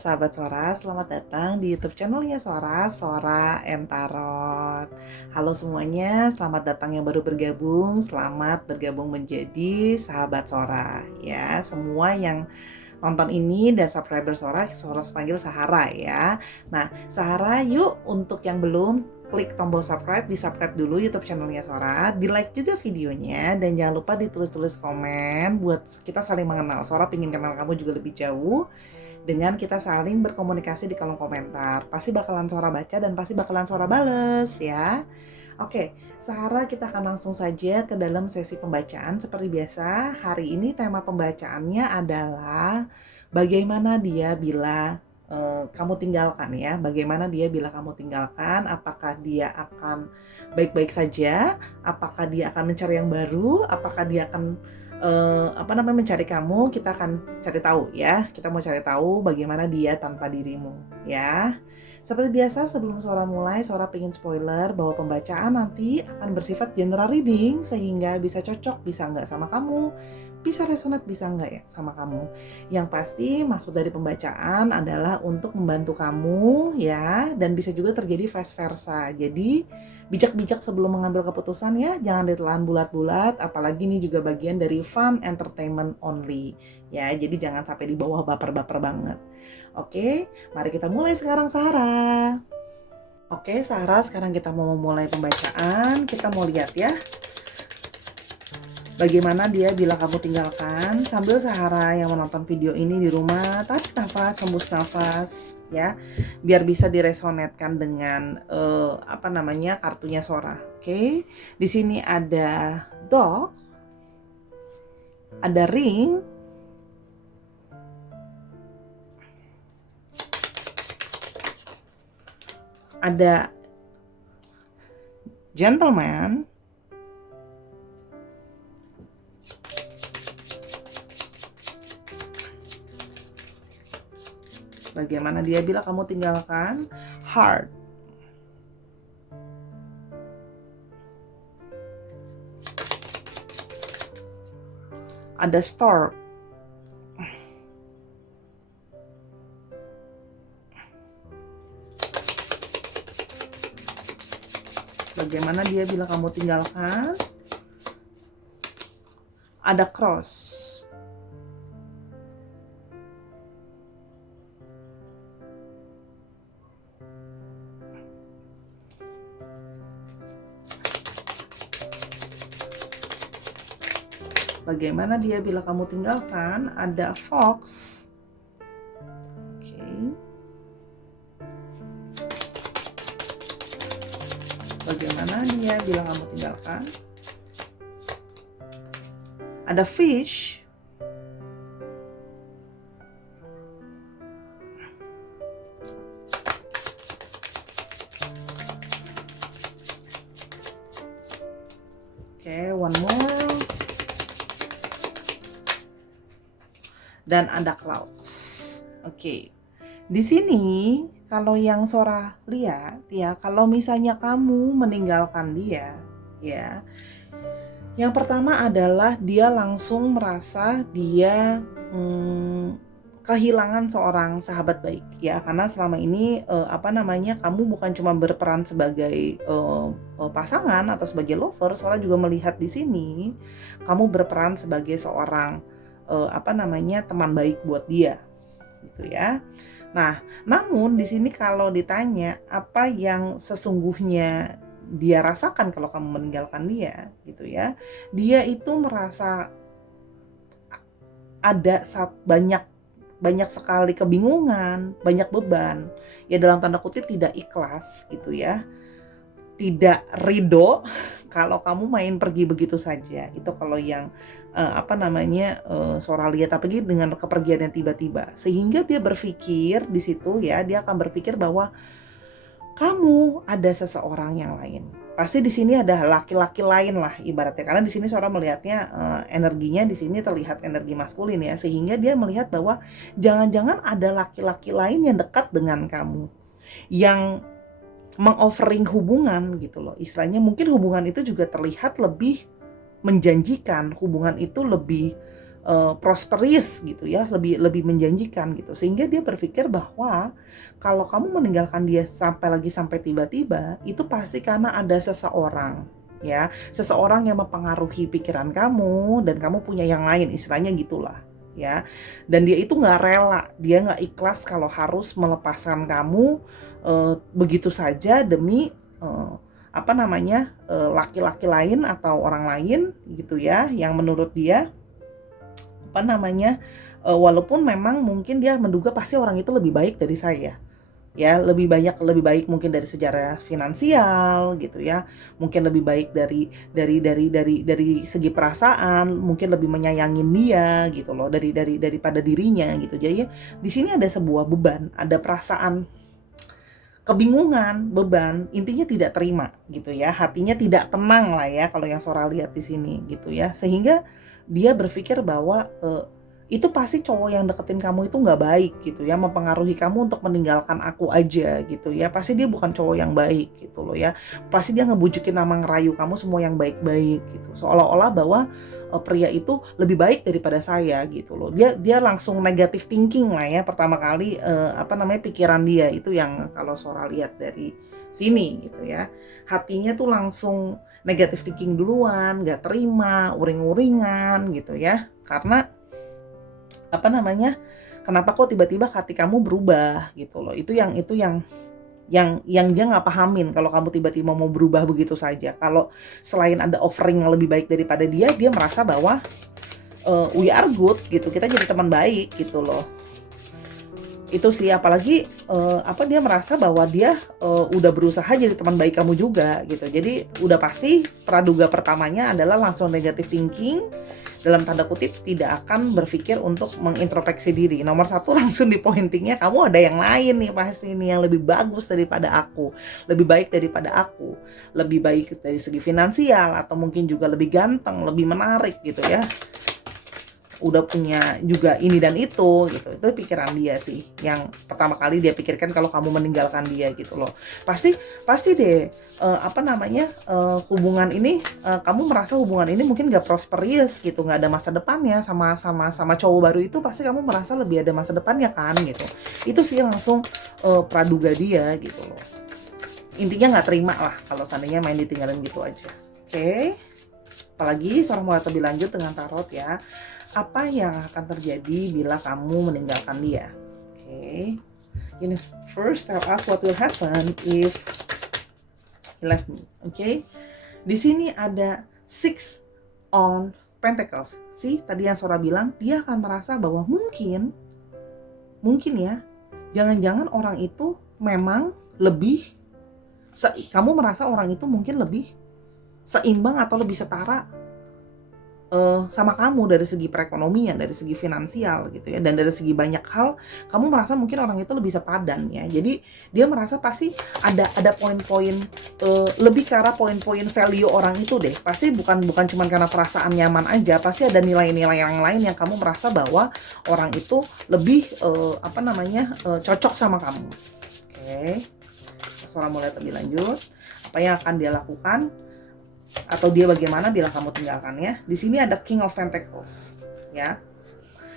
sahabat Sora, selamat datang di YouTube channelnya Sora and Tarot. Halo semuanya, selamat datang yang baru bergabung, selamat bergabung menjadi sahabat Sora. Ya, semua yang nonton ini dan subscriber Sora panggil Sahara ya. Nah, Sahara yuk untuk yang belum klik tombol subscribe, di subscribe dulu YouTube channelnya Sora, di like juga videonya, dan jangan lupa ditulis-tulis komen buat kita saling mengenal. Sora pengen kenal kamu juga lebih jauh dengan kita saling berkomunikasi di kolom komentar. Pasti bakalan Sora baca dan pasti bakalan Sora bales ya. Oke, Sahara kita akan langsung saja ke dalam sesi pembacaan. Seperti biasa, hari ini tema pembacaannya adalah bagaimana dia bila kamu tinggalkan ya. Bagaimana dia bila kamu tinggalkan, apakah dia akan baik-baik saja, apakah dia akan mencari yang baru, apakah dia akan mencari kamu. Kita akan cari tahu ya. Kita mau cari tahu bagaimana dia tanpa dirimu ya. Seperti biasa sebelum Sora mulai, Sora pengen spoiler bahwa pembacaan nanti akan bersifat general reading, sehingga bisa cocok, bisa nggak sama kamu, bisa resonate, bisa nggak ya sama kamu. Yang pasti maksud dari pembacaan adalah untuk membantu kamu ya, dan bisa juga terjadi vice versa. Jadi bijak-bijak sebelum mengambil keputusan ya, jangan ditelan bulat-bulat, apalagi ini juga bagian dari fun entertainment only ya, jadi jangan sampai di bawah baper-baper banget. Oke, mari kita mulai sekarang Sarah. Oke Sarah, sekarang kita mau memulai pembacaan. Kita mau lihat ya bagaimana dia bila kamu tinggalkan, sambil Sahara yang menonton video ini di rumah tarik nafas, hembus nafas ya, biar bisa diresonetkan dengan kartunya Sora. Oke, di sini ada dog, ada ring, ada gentleman, bagaimana dia bila kamu tinggalkan, heart, ada stork, bagaimana dia bila kamu tinggalkan, ada cross, bagaimana dia bila kamu tinggalkan, ada fox. Oke. Bagaimana dia bila kamu tinggalkan, ada fish. Oke, one more. Dan ada clouds. Oke. Di sini kalau yang Sora lihat ya, kalau misalnya kamu meninggalkan dia ya, yang pertama adalah dia langsung merasa dia kehilangan seorang sahabat baik ya, karena selama ini kamu bukan cuma berperan sebagai pasangan atau sebagai lover. Sora juga melihat di sini kamu berperan sebagai seorang teman baik buat dia gitu ya. Nah, namun di sini kalau ditanya apa yang sesungguhnya dia rasakan kalau kamu meninggalkan dia gitu ya, dia itu merasa ada banyak sekali kebingungan, banyak beban ya, dalam tanda kutip tidak ikhlas gitu ya, tidak ridho kalau kamu main pergi begitu saja. Itu kalau yang Sora lihat, apalagi dengan kepergian yang tiba-tiba, sehingga dia berpikir di situ ya, dia akan berpikir bahwa kamu ada seseorang yang lain. Pasti di sini ada laki-laki lain lah ibaratnya, karena di sini Sora melihatnya energinya di sini terlihat energi maskulin ya, sehingga dia melihat bahwa jangan-jangan ada laki-laki lain yang dekat dengan kamu, yang mengoffering hubungan gitu loh. Istilahnya mungkin hubungan itu juga terlihat lebih menjanjikan, hubungan itu lebih prosperous gitu ya, lebih menjanjikan gitu. Sehingga dia berpikir bahwa kalau kamu meninggalkan dia sampai tiba-tiba, itu pasti karena ada seseorang, ya, seseorang yang mempengaruhi pikiran kamu dan kamu punya yang lain, istilahnya gitulah, ya. Dan dia itu nggak rela, dia nggak ikhlas kalau harus melepaskan kamu begitu saja demi laki-laki lain atau orang lain gitu ya, yang menurut dia walaupun memang mungkin dia menduga pasti orang itu lebih baik dari saya, ya, lebih baik mungkin dari sejarah finansial gitu ya, mungkin lebih baik dari segi perasaan, mungkin lebih menyayangin dia gitu loh daripada dirinya gitu. Jadi di sini ada sebuah beban, ada perasaan kebingungan, beban, intinya tidak terima gitu ya, hatinya tidak tenang lah ya kalau yang Sora lihat di sini gitu ya. Sehingga dia berpikir bahwa itu pasti cowok yang deketin kamu itu nggak baik gitu ya, mempengaruhi kamu untuk meninggalkan aku aja gitu ya. Pasti dia bukan cowok yang baik gitu loh ya. Pasti dia ngebujukin nama ngerayu kamu semua yang baik-baik gitu. Seolah-olah bahwa pria itu lebih baik daripada saya gitu loh. Dia langsung negative thinking lah ya, pertama kali pikiran dia itu yang kalau Sora lihat dari sini gitu ya. Hatinya tuh langsung negative thinking duluan, nggak terima, uring-uringan gitu ya. Karena kenapa kok tiba-tiba hati kamu berubah gitu loh. Itu yang dia nggak pahamin kalau kamu tiba-tiba mau berubah begitu saja. Kalau selain ada offering yang lebih baik daripada dia merasa bahwa we are good gitu, kita jadi teman baik gitu loh. Itu sih, apalagi dia merasa bahwa dia udah berusaha jadi teman baik kamu juga gitu. Jadi udah pasti praduga pertamanya adalah langsung negative thinking, dalam tanda kutip tidak akan berpikir untuk mengintrospeksi diri. Nomor satu langsung di pointingnya, kamu ada yang lain nih pasti nih yang lebih bagus daripada aku, lebih baik daripada aku, lebih baik dari segi finansial atau mungkin juga lebih ganteng, lebih menarik gitu ya, udah punya juga ini dan itu gitu. Itu pikiran dia sih yang pertama kali dia pikirkan kalau kamu meninggalkan dia gitu loh. Pasti deh hubungan ini, kamu merasa hubungan ini mungkin gak prosperous gitu, gak ada masa depannya sama cowok baru itu. Pasti kamu merasa lebih ada masa depannya kan gitu. Itu sih langsung praduga dia gitu loh. Intinya gak terima lah kalau seandainya main ditinggalin gitu aja. Oke. Apalagi seorang mulai lebih lanjut dengan tarot ya. Apa yang akan terjadi bila kamu meninggalkan dia? Okay. First, tell us what will happen if he left me. Okay. Di sini ada Six on Pentacles. Tadi yang Sora bilang, dia akan merasa bahwa mungkin ya, jangan-jangan orang itu memang lebih, kamu merasa orang itu mungkin lebih seimbang atau lebih setara sama kamu dari segi perekonomian, dari segi finansial gitu ya, dan dari segi banyak hal kamu merasa mungkin orang itu lebih sepadan ya. Jadi dia merasa pasti ada poin-poin lebih ke arah poin-poin value orang itu deh. Pasti bukan cuma karena perasaan nyaman aja, pasti ada nilai-nilai yang lain yang kamu merasa bahwa orang itu lebih cocok sama kamu. Oke. Soal mulai lebih lanjut, apa yang akan dia lakukan atau dia bagaimana bila kamu tinggalkannya. Di sini ada King of Pentacles ya.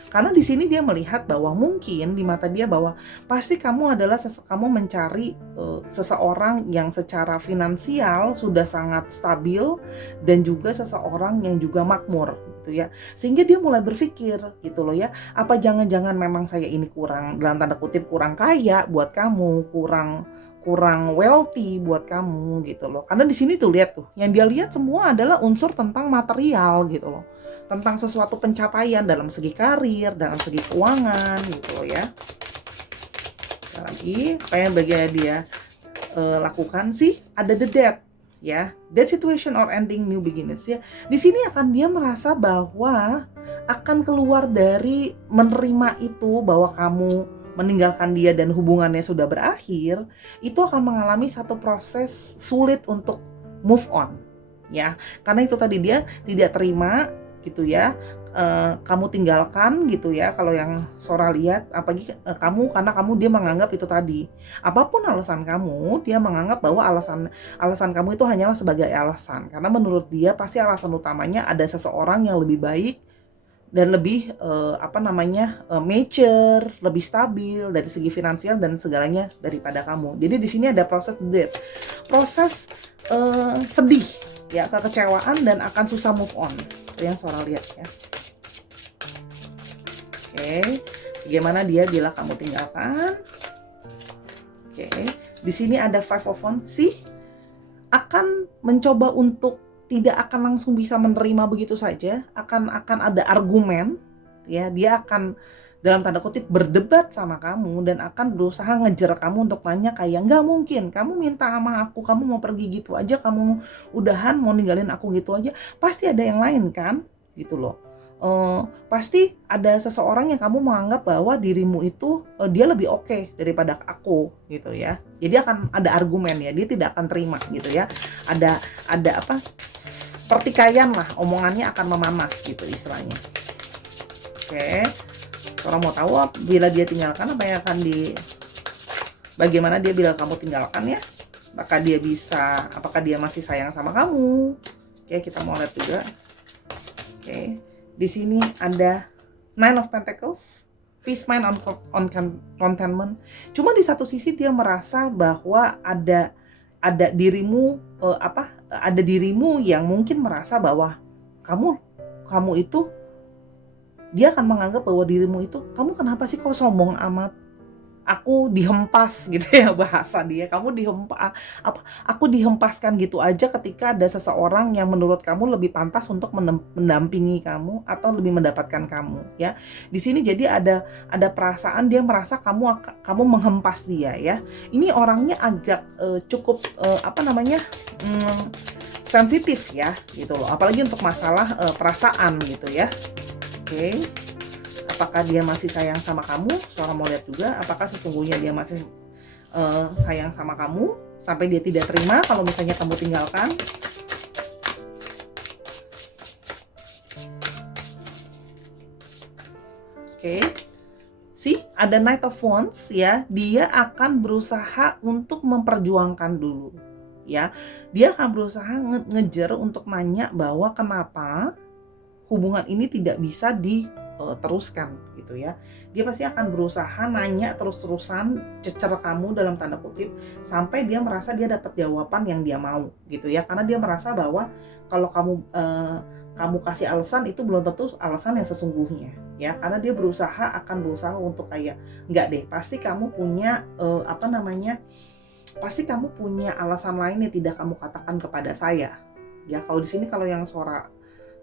Karena di sini dia melihat bahwa mungkin di mata dia bahwa pasti kamu adalah kamu mencari seseorang yang secara finansial sudah sangat stabil dan juga seseorang yang juga makmur gitu ya. Sehingga dia mulai berpikir gitu loh ya, apa jangan-jangan memang saya ini kurang, dalam tanda kutip, kurang kaya buat kamu, kurang wealthy buat kamu gitu loh. Karena di sini tuh lihat tuh, yang dia lihat semua adalah unsur tentang material gitu loh. Tentang sesuatu pencapaian dalam segi karir, dalam segi keuangan gitu loh ya. Lagi apa yang bagian dia lakukan sih? Ada the death ya. Death situation or ending new beginnings ya. Di sini akan dia merasa bahwa akan keluar dari menerima itu, bahwa kamu meninggalkan dia dan hubungannya sudah berakhir, itu akan mengalami satu proses sulit untuk move on ya. Karena itu tadi dia tidak terima gitu ya, kamu tinggalkan gitu ya. Kalau yang Sora lihat, apalagi karena kamu, dia menganggap itu tadi, apapun alasan kamu, dia menganggap bahwa alasan kamu itu hanyalah sebagai alasan. Karena menurut dia pasti alasan utamanya ada seseorang yang lebih baik dan lebih mature, lebih stabil dari segi finansial dan segalanya daripada kamu. Jadi di sini ada proses death, proses sedih ya, kekecewaan dan akan susah move on. Itu yang Sora lihat ya. Oke, bagaimana dia bila kamu tinggalkan? Oke, di sini ada Five of Wands sih, akan mencoba untuk tidak akan langsung bisa menerima begitu saja, akan ada argumen ya, dia akan dalam tanda kutip berdebat sama kamu dan akan berusaha ngejar kamu untuk nanya kayak, nggak mungkin kamu minta sama aku, kamu mau pergi gitu aja, kamu udahan mau ninggalin aku gitu aja, pasti ada yang lain kan gitu loh. Pasti ada seseorang yang kamu menganggap bahwa dirimu itu dia lebih oke daripada aku gitu ya. Jadi akan ada argumen ya, dia tidak akan terima gitu ya. Ada apa, pertikaian lah, omongannya akan memanas gitu istilahnya. Oke, orang mau tahu bila dia tinggalkan apa yang akan bagaimana dia bila kamu tinggalkan ya, apakah dia masih sayang sama kamu. Oke, kita mau lihat juga. Oke, di sini ada Nine of Pentacles, peace mind on contentment. Cuma di satu sisi dia merasa bahwa ada dirimu ada dirimu yang mungkin merasa bahwa kamu itu, dia akan menganggap bahwa dirimu itu, kamu kenapa sih kok sombong amat, aku dihempas gitu ya bahasa dia, aku dihempaskan gitu aja ketika ada seseorang yang menurut kamu lebih pantas untuk mendampingi kamu atau lebih mendapatkan kamu ya. Di sini jadi ada perasaan dia merasa kamu menghempas dia ya. Ini orangnya agak cukup sensitif ya gitu loh, apalagi untuk masalah perasaan gitu ya. Oke. Apakah dia masih sayang sama kamu? Sora mau lihat juga apakah sesungguhnya dia masih sayang sama kamu sampai dia tidak terima kalau misalnya kamu tinggalkan. Oke. Ada Knight of Wands ya, dia akan berusaha untuk memperjuangkan dulu ya. Dia akan berusaha ngejar untuk nanya bahwa kenapa hubungan ini tidak bisa teruskan gitu ya. Dia pasti akan berusaha nanya terus-terusan, cecer kamu dalam tanda kutip sampai dia merasa dia dapat jawaban yang dia mau gitu ya. Karena dia merasa bahwa kalau kamu kasih alasan itu belum tentu alasan yang sesungguhnya ya. Karena dia akan berusaha untuk kayak, enggak deh, pasti kamu punya pasti kamu punya alasan lain yang tidak kamu katakan kepada saya ya. Kalau di sini kalau yang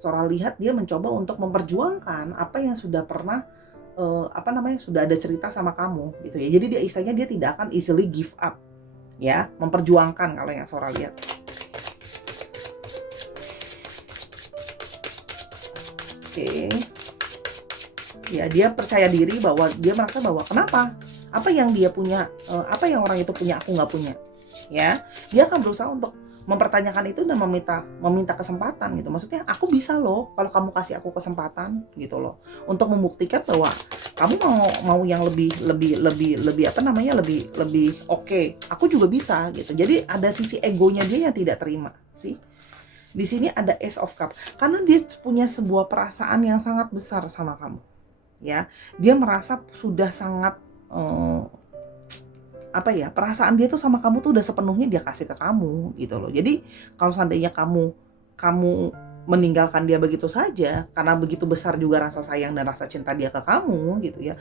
Sora lihat, dia mencoba untuk memperjuangkan apa yang sudah pernah sudah ada cerita sama kamu gitu ya. Jadi dia istilahnya dia tidak akan easily give up ya, memperjuangkan kalau yang Sora lihat. Oke. Ya, dia percaya diri bahwa dia merasa bahwa kenapa? Apa yang dia punya, apa yang orang itu punya aku nggak punya. Ya, dia akan berusaha untuk mempertanyakan itu dan meminta kesempatan gitu. Maksudnya aku bisa loh kalau kamu kasih aku kesempatan gitu loh, untuk membuktikan bahwa kamu mau yang lebih oke. Aku juga bisa gitu. Jadi ada sisi egonya dia yang tidak terima sih. Di sini ada Ace of Cup karena dia punya sebuah perasaan yang sangat besar sama kamu. Ya, dia merasa sudah sangat perasaan dia tuh sama kamu tuh udah sepenuhnya dia kasih ke kamu gitu loh. Jadi kalau seandainya kamu meninggalkan dia begitu saja, karena begitu besar juga rasa sayang dan rasa cinta dia ke kamu gitu ya,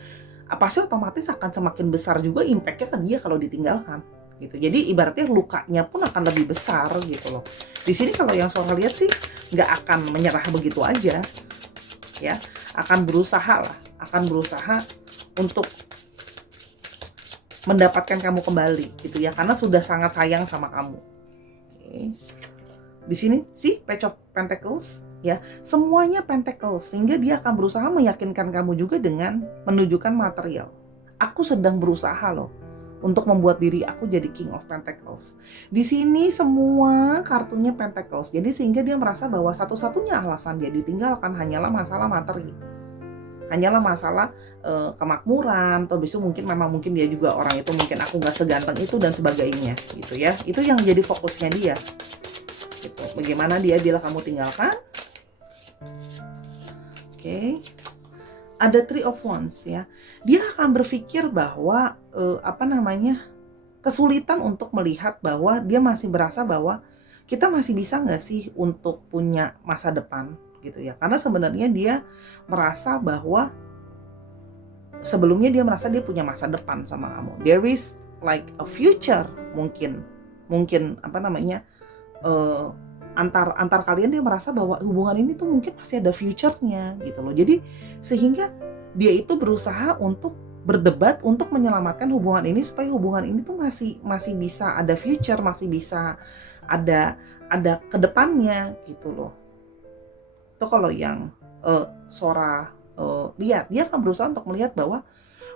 pasti otomatis akan semakin besar juga impactnya ke dia kalau ditinggalkan gitu. Jadi ibaratnya lukanya pun akan lebih besar gitu loh. Di sini kalau yang Sora lihat sih nggak akan menyerah begitu aja ya, akan berusaha untuk mendapatkan kamu kembali gitu ya, karena sudah sangat sayang sama kamu. Oke. Di sini sih Page of Pentacles ya, semuanya Pentacles, sehingga dia akan berusaha meyakinkan kamu juga dengan menunjukkan material. Aku sedang berusaha loh untuk membuat diri aku jadi King of Pentacles. Di sini semua kartunya Pentacles, jadi sehingga dia merasa bahwa satu-satunya alasan dia ditinggalkan hanyalah masalah materi, hanyalah masalah kemakmuran, atau besok mungkin dia juga orang itu mungkin aku nggak seganteng itu dan sebagainya gitu ya. Itu yang jadi fokusnya dia gitu. Bagaimana dia bila kamu tinggalkan. Oke, Oke. Ada Three of Wands ya. Dia akan berpikir bahwa kesulitan untuk melihat bahwa dia masih berasa bahwa kita masih bisa nggak sih untuk punya masa depan gitu ya. Karena sebenarnya dia merasa bahwa sebelumnya dia merasa dia punya masa depan sama kamu. There is like a future mungkin antar kalian, dia merasa bahwa hubungan ini tuh mungkin masih ada future-nya gitu loh. Jadi sehingga dia itu berusaha untuk berdebat untuk menyelamatkan hubungan ini supaya hubungan ini tuh masih bisa ada future, masih bisa ada kedepannya gitu loh. Itu kalau yang Sora lihat, dia akan berusaha untuk melihat bahwa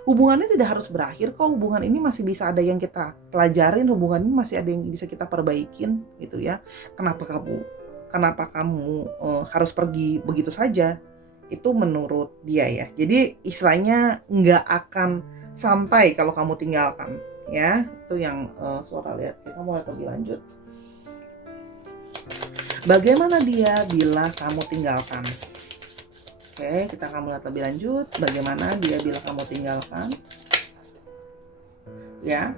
hubungannya tidak harus berakhir kok, hubungan ini masih bisa ada yang kita pelajarin, hubungan ini masih ada yang bisa kita perbaikin gitu ya. Kenapa kamu harus pergi begitu saja? Itu menurut dia ya. Jadi istilahnya nggak akan santai kalau kamu tinggalkan ya. Itu yang Sora lihat. Kita mau lihat lebih lanjut. Bagaimana dia bila kamu tinggalkan? Oke, kita akan melihat lebih lanjut. Bagaimana dia bila kamu tinggalkan? Ya,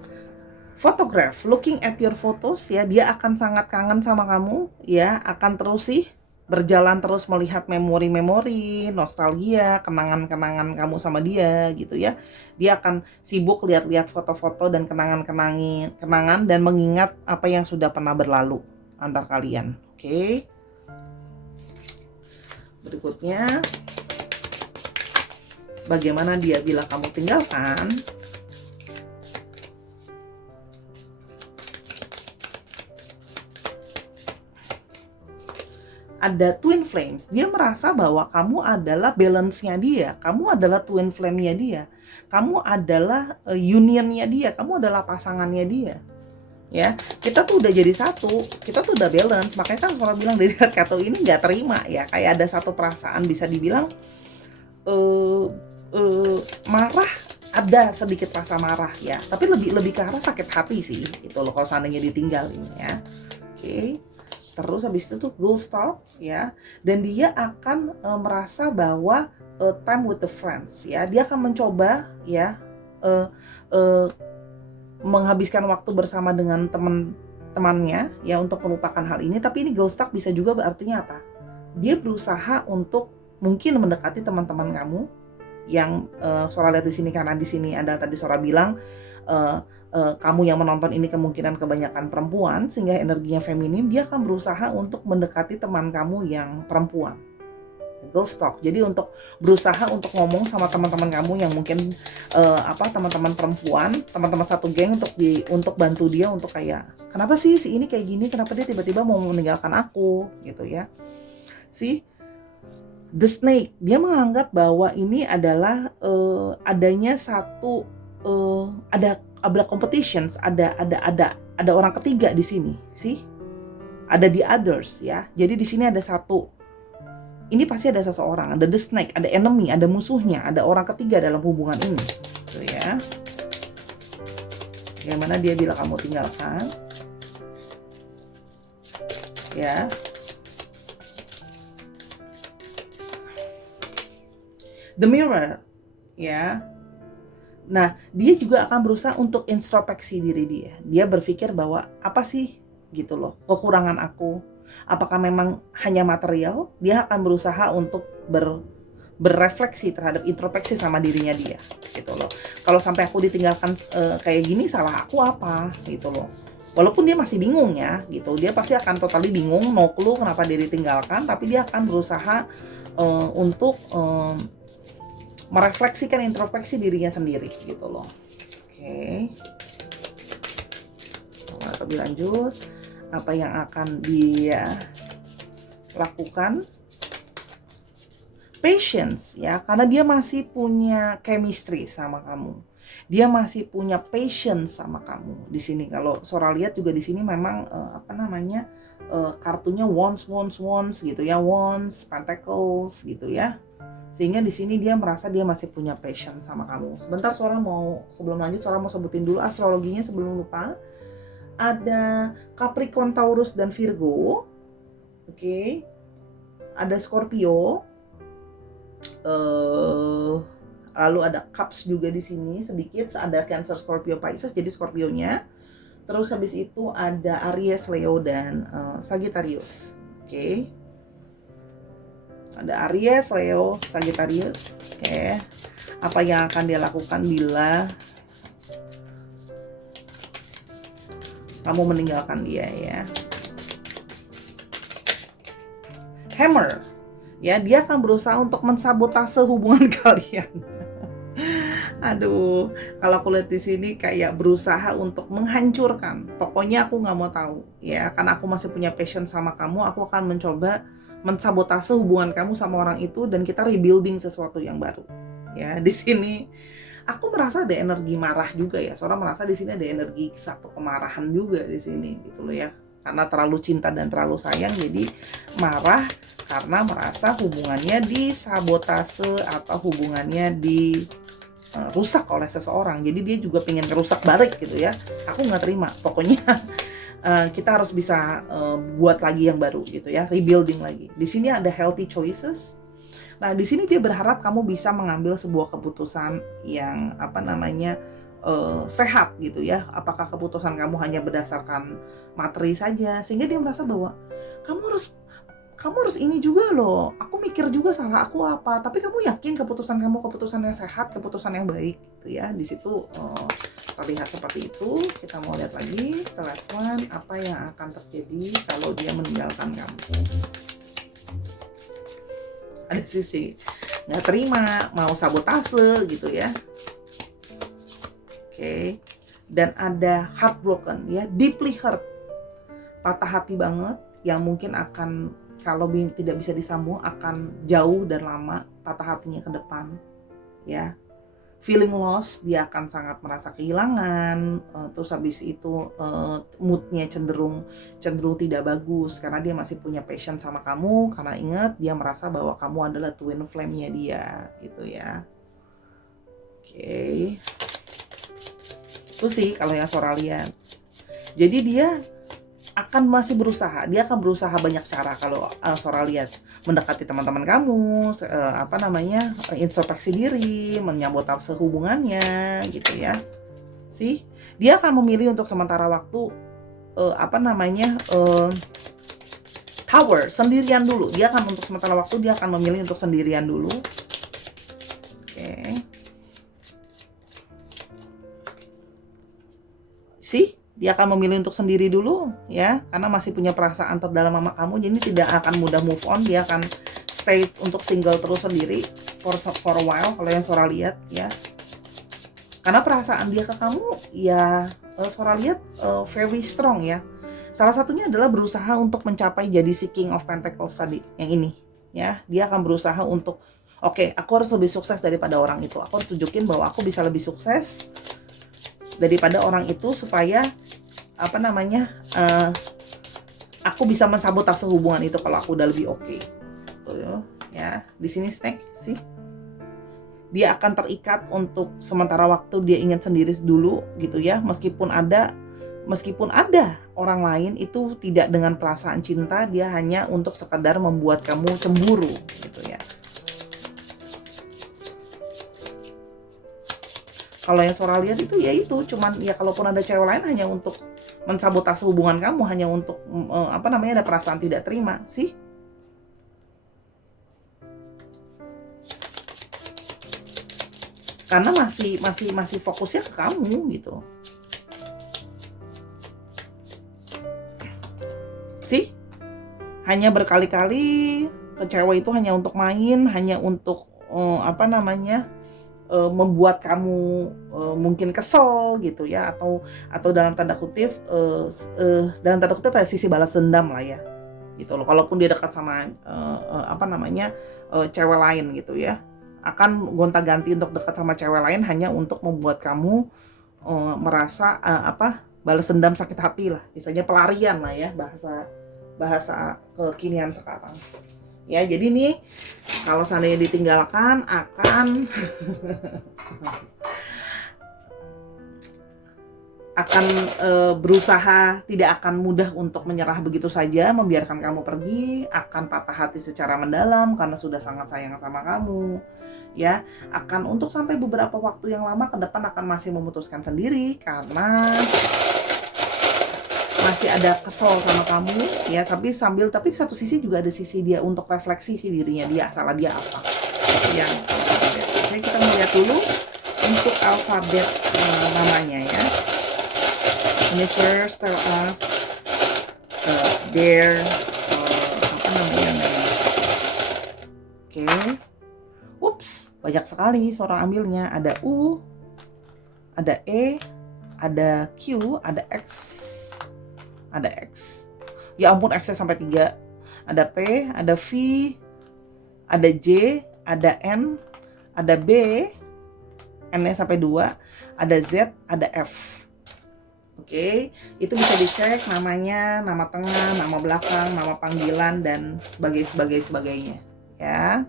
photograph, looking at your photos ya, dia akan sangat kangen sama kamu ya, akan terus berjalan terus melihat memori-memori, nostalgia, kenangan-kenangan kamu sama dia gitu ya. Dia akan sibuk lihat-lihat foto-foto dan kenangan dan mengingat apa yang sudah pernah berlalu antar kalian. Oke. Berikutnya, bagaimana dia bila kamu tinggalkan? Ada twin flames. Dia merasa bahwa kamu adalah balance-nya dia, kamu adalah twin flame-nya dia, kamu adalah union-nya dia, kamu adalah pasangannya dia. Ya, kita tuh udah jadi satu, kita tuh udah balance. Makanya kan orang bilang dari kartu ini nggak terima ya, kayak ada satu perasaan bisa dibilang marah, ada sedikit rasa marah ya, tapi lebih ke arah sakit hati sih itu loh kalau seandainya ditinggalin ya. Oke. Terus habis itu tuh gold star ya, dan dia akan merasa bahwa time with the friends ya, dia akan mencoba ya menghabiskan waktu bersama dengan teman-temannya ya untuk melupakan hal ini. Tapi ini girl stuck bisa juga berartinya apa? Dia berusaha untuk mungkin mendekati teman-teman kamu yang Sora lihat di sini, karena di sini ada tadi Sora bilang kamu yang menonton ini kemungkinan kebanyakan perempuan sehingga energinya feminim. Dia akan berusaha untuk mendekati teman kamu yang perempuan. Girl talk. Jadi untuk berusaha untuk ngomong sama teman-teman kamu yang mungkin teman-teman perempuan, teman-teman satu geng untuk bantu dia untuk kayak kenapa sih si ini kayak gini, kenapa dia tiba-tiba mau meninggalkan aku gitu ya. The snake, dia menganggap bahwa ini adalah adanya satu ada competitions, ada orang ketiga di sini sih. Ada the others ya. Jadi di sini ada satu. Ini pasti ada seseorang, ada the snake, ada enemy, ada musuhnya, ada orang ketiga dalam hubungan ini. Tuh ya. Bagaimana dia bila kamu tinggalkan? Ya. The mirror. Ya. Nah, dia juga akan berusaha untuk introspeksi diri dia. Dia berpikir bahwa apa sih gitu loh, kekurangan aku. Apakah memang hanya material? Dia akan berusaha untuk berrefleksi terhadap introspeksi sama dirinya dia gitu loh. Kalau sampai aku ditinggalkan kayak gini, salah aku apa gitu loh. Walaupun dia masih bingung ya gitu, dia pasti akan totally bingung, no clue kenapa dia ditinggalkan, tapi dia akan berusaha untuk merefleksikan introspeksi dirinya sendiri gitu loh. Oke. Lebih lanjut, apa yang akan dia lakukan? Patience ya, karena dia masih punya chemistry sama kamu. Dia masih punya patience sama kamu. Di sini kalau Sora lihat juga di sini memang kartunya wands gitu ya, wands, pentacles gitu ya. Sehingga di sini dia merasa dia masih punya passion sama kamu. Sebentar sebelum lanjut Sora mau sebutin dulu astrologinya sebelum lupa. Ada Capricorn, Taurus, dan Virgo. Oke. Ada Scorpio. eh lalu ada Cups juga di sini sedikit, ada Cancer, Scorpio, Pisces, jadi Scorpionya. Terus habis itu ada Aries, Leo, dan Sagittarius. Oke. Ada Aries, Leo, Sagittarius. Oke. Apa yang akan dia lakukan bila kamu meninggalkan dia ya? Hammer. Ya, dia akan berusaha untuk mensabotase hubungan kalian. Aduh, kalau aku lihat di sini kayak berusaha untuk menghancurkan. Pokoknya aku nggak mau tahu, ya, karena aku masih punya passion sama kamu. Aku akan mencoba mensabotase hubungan kamu sama orang itu dan kita rebuilding sesuatu yang baru. Ya, di sini aku merasa ada energi marah juga ya. Soalnya merasa di sini ada energi satu kemarahan juga di sini, gitu loh ya. Karena terlalu cinta dan terlalu sayang, jadi marah karena merasa hubungannya disabotase atau hubungannya rusak oleh seseorang. Jadi dia juga pengen ngerusak balik gitu ya. Aku nggak terima. Pokoknya kita harus bisa buat lagi yang baru gitu ya, rebuilding lagi. Di sini ada healthy choices. Nah, di sini dia berharap kamu bisa mengambil sebuah keputusan yang sehat gitu ya. Apakah keputusan kamu hanya berdasarkan materi saja, sehingga dia merasa bahwa kamu harus ini juga loh. Aku mikir juga salah aku apa, tapi kamu yakin keputusan kamu keputusan yang sehat, keputusan yang baik gitu ya. Di situ terlihat seperti itu. Kita mau lihat lagi the last one, apa yang akan terjadi kalau dia meninggalkan kamu. Ada sisi nggak terima, mau sabotase gitu ya. Oke. Dan ada heartbroken ya, deeply hurt, patah hati banget, yang mungkin akan kalau tidak bisa disambung akan jauh dan lama patah hatinya ke depan ya. Feeling lost, dia akan sangat merasa kehilangan, terus habis itu moodnya cenderung tidak bagus karena dia masih punya passion sama kamu, karena ingat dia merasa bahwa kamu adalah twin flame-nya dia gitu ya. Oke. Itu sih kalau yang Sora lihat. Jadi dia akan masih berusaha, dia akan berusaha banyak cara kalau Sora lihat, mendekati teman-teman kamu, introspeksi diri, menyabotase hubungannya gitu ya. Sih, dia akan memilih untuk sementara waktu tower sendirian dulu. Dia akan untuk sementara waktu dia akan memilih untuk sendirian dulu. Oke. Sih, dia akan memilih untuk sendiri dulu ya, karena masih punya perasaan terdalam sama kamu, jadi tidak akan mudah move on. Dia akan stay untuk single terus sendiri for a while kalau yang Sora lihat ya, karena perasaan dia ke kamu ya, Sora lihat very strong ya. Salah satunya adalah berusaha untuk mencapai jadi si King of Pentacles tadi yang ini ya. Dia akan berusaha untuk oke, aku harus lebih sukses daripada orang itu, aku harus tunjukin bahwa aku bisa lebih sukses daripada orang itu supaya aku bisa mensabotase hubungan itu kalau aku udah lebih oke. Tuh ya, di sini Snake sih. Dia akan terikat untuk sementara waktu, dia ingin sendiri dulu gitu ya, meskipun ada orang lain, itu tidak dengan perasaan cinta, dia hanya untuk sekedar membuat kamu cemburu gitu ya. Kalau yang Sora lihat itu ya itu cuman ya, kalaupun ada cewek lain hanya untuk mensabotase hubungan kamu, hanya untuk ada perasaan tidak terima sih. Karena masih fokusnya ke kamu gitu. Sih. Hanya berkali-kali ke cewek itu hanya untuk main, hanya untuk membuat kamu mungkin kesel gitu ya, atau dalam tanda kutip ada sisi balas dendam lah ya gitu loh. Kalaupun dia dekat sama cewek lain gitu ya, akan gonta-ganti untuk dekat sama cewek lain hanya untuk membuat kamu merasa balas dendam, sakit hati lah, misalnya pelarian lah ya, bahasa kekinian sekarang. Ya, jadi nih kalau seandainya ditinggalkan akan akan berusaha, tidak akan mudah untuk menyerah begitu saja, membiarkan kamu pergi, akan patah hati secara mendalam karena sudah sangat sayang sama kamu. Ya, akan untuk sampai beberapa waktu yang lama ke depan akan masih memutuskan sendiri karena masih ada kesel sama kamu ya, tapi di satu sisi juga ada sisi dia untuk refleksi si dirinya dia, salah dia apa yang alfabet. Oke, kita melihat dulu untuk alfabet namanya ya. Universe tell us their apa namanya name. Oke. Ups, banyak sekali seorang ambilnya. Ada U, ada E, ada Q, ada X. Ada X. Ya ampun, X sampai 3. Ada P, ada V, ada J, ada N, ada B, N-nya sampai 2, ada Z, ada F. Oke, itu bisa dicek namanya, nama tengah, nama belakang, nama panggilan, dan sebagainya ya.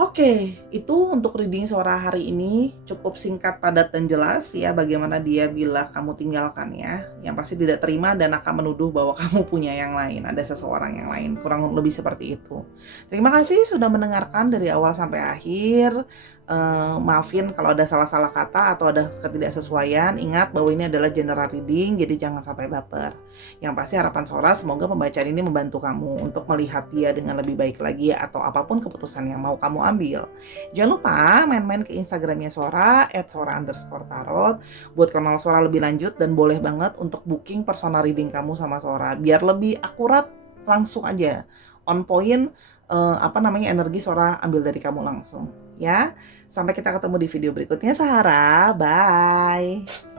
Oke, itu untuk reading suara hari ini. Cukup singkat, padat, dan jelas ya bagaimana dia bila kamu tinggalkan ya. Yang pasti tidak terima dan akan menuduh bahwa kamu punya yang lain, ada seseorang yang lain. Kurang lebih seperti itu. Terima kasih sudah mendengarkan dari awal sampai akhir. Maafin kalau ada salah-salah kata atau ada ketidaksesuaian. Ingat bahwa ini adalah general reading, jadi jangan sampai baper. Yang pasti harapan Sora semoga pembacaan ini membantu kamu untuk melihat dia dengan lebih baik lagi atau apapun keputusan yang mau kamu ambil. Jangan lupa main-main ke Instagramnya Sora @sora_tarot buat kenal Sora lebih lanjut, dan boleh banget untuk booking personal reading kamu sama Sora biar lebih akurat, langsung aja on point. Energi Sora ambil dari kamu langsung ya. Sampai kita ketemu di video berikutnya, Sahara. Bye.